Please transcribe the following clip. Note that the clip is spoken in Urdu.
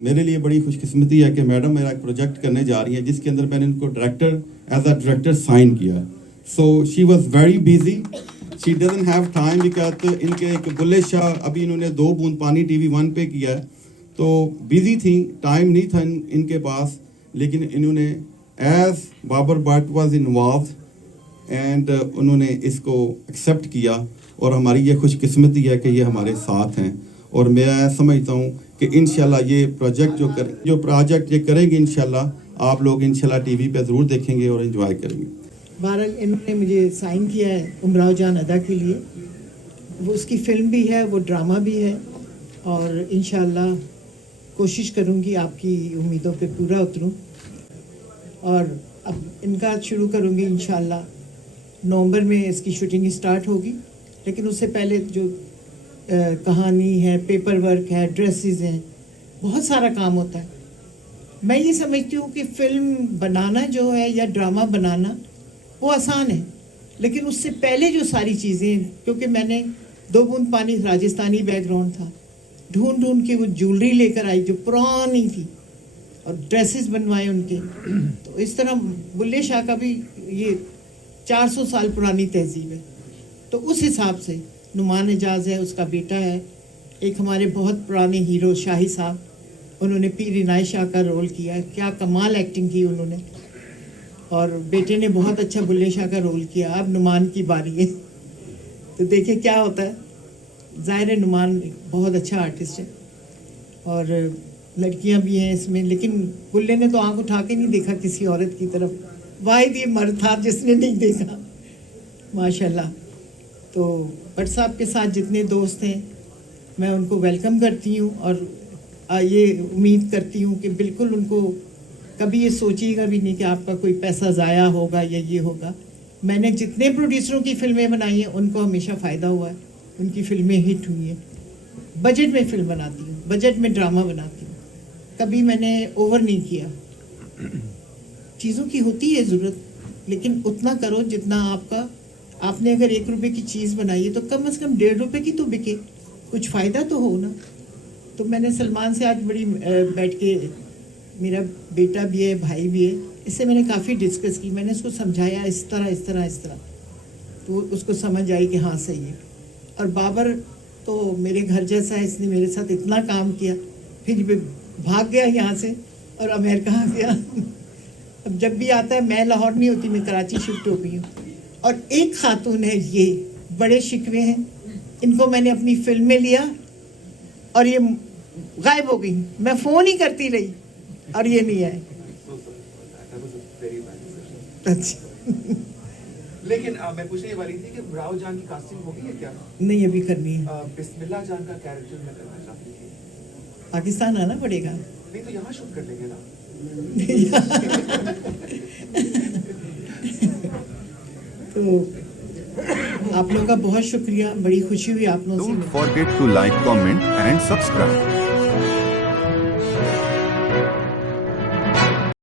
میرے لیے بڑی خوش قسمتی ہے کہ میڈم میرا ایک پروجیکٹ کرنے جا رہی ہیں جس کے اندر میں نے ان کو director as a director sign کیا. So she was very busy, she doesn't have time because ان کے ایک بلے شاہ ابھی انہوں نے 2 بوند پانی ٹی وی 1 پہ کیا ہے, تو بیزی تھیں, ٹائم نہیں تھا ان کے پاس, لیکن انہوں نے as Babar but was involved and انہوں نے اس کو ایکسیپٹ کیا, اور ہماری یہ خوش قسمتی ہے کہ یہ ہمارے ساتھ ہیں. اور میں سمجھتا ہوں کہ انشاءاللہ یہ پروجیکٹ جو پروجیکٹ یہ کریں گے انشاءاللہ آپ لوگ انشاءاللہ ٹی وی پہ ضرور دیکھیں گے اور انجوائے کریں گے. بہرحال انہوں نے مجھے سائن کیا ہے امراؤ جان ادا کے لیے, وہ اس کی فلم بھی ہے, وہ ڈرامہ بھی ہے, اور انشاءاللہ کوشش کروں گی آپ کی امیدوں پہ پورا اتروں. اور اب ان کا شروع کروں گی انشاءاللہ. نومبر میں اس کی شوٹنگ اسٹارٹ ہوگی, لیکن اس سے پہلے جو کہانی ہے, پیپر ورک ہے, ڈریسز ہیں, بہت سارا کام ہوتا ہے. میں یہ سمجھتی ہوں کہ فلم بنانا جو ہے یا ڈرامہ بنانا وہ آسان ہے, لیکن اس سے پہلے جو ساری چیزیں, کیونکہ میں نے 2 بوند پانی راجستھانی بیک گراؤنڈ تھا, ڈھونڈ ڈھونڈ کے وہ جولری لے کر آئی جو پرانی تھی, اور ڈریسز بنوائے ان کے. تو اس طرح بلے شاہ کا بھی یہ 400 سال پرانی تہذیب ہے. تو اس حساب سے نعمان اعجاز ہے, اس کا بیٹا ہے, ایک ہمارے بہت پرانے ہیرو شاہی صاحب, انہوں نے پیر عنایت شاہ کا رول کیا ہے, کیا کمال ایکٹنگ کی انہوں نے, اور بیٹے نے بہت اچھا بلے شاہ کا رول کیا. اب نعمان کی باری ہے, تو دیکھیں کیا ہوتا ہے. ظاہر ہے نعمان بہت اچھا آرٹسٹ ہے, اور لڑکیاں بھی ہیں اس میں, لیکن بلے نے تو آنکھ اٹھا کے نہیں دیکھا کسی عورت کی طرف, واحد یہ مرد تھا جس نے نہیں دیکھا, ماشاءاللہ. تو بٹ صاحب کے ساتھ جتنے دوست ہیں میں ان کو ویلکم کرتی ہوں, اور یہ امید کرتی ہوں کہ بالکل ان کو کبھی یہ سوچیے گا بھی نہیں کہ آپ کا کوئی پیسہ ضائع ہوگا یا یہ ہوگا. میں نے جتنے پروڈیوسروں کی فلمیں بنائی ہیں ان کو ہمیشہ فائدہ ہوا ہے, ان کی فلمیں ہٹ ہوئی ہیں. بجٹ میں فلم بناتی ہوں, بجٹ میں ڈرامہ بناتی ہوں, کبھی میں نے اوور نہیں کیا. چیزوں کی ہوتی ہے ضرورت, لیکن اتنا کرو جتنا آپ نے اگر 1 روپے کی چیز بنائی ہے تو کم از کم 1.5 روپے کی تو بکے, کچھ فائدہ تو ہو نا. تو میں نے سلمان سے آج بڑی بیٹھ کے, میرا بیٹا بھی ہے, بھائی بھی ہے, اس سے میں نے کافی ڈسکس کی. میں نے اس کو سمجھایا اس طرح اس طرح اس طرح, تو اس کو سمجھ آئی کہ ہاں صحیح ہے. اور بابر تو میرے گھر جیسا ہے, اس نے میرے ساتھ اتنا کام کیا, پھر بھی بھاگ گیا یہاں سے اور امریکہ آ گیا. اب جب بھی آتا ہے, میں لاہور نہیں ہوتی, میں کراچی شفٹ ہو گئی ہوں. اور ایک خاتون ہے, یہ بڑے شکوے ہیں, ان کو میں نے اپنی فلم میں لیا اور یہ غائب ہو گئی. میں فون ہی کرتی رہی اور یہ نہیں آئے. اچھا, لیکن میں پوچھنے والی تھی کہ راؤ جان کی کاسٹنگ ہو گئی ہے کیا؟ نہیں ابھی کرنی ہے. بسم اللہ جان کا کیریکٹر میں کرنا چاہتی تھی. پاکستان آنا پڑے گا. نہیں تو یہاں شوٹ کر لیں گے نا. تو آپ لوگوں کا بہت شکریہ, بڑی خوشی ہوئی آپ لوگوں سے. Don't forget to like, comment and subscribe.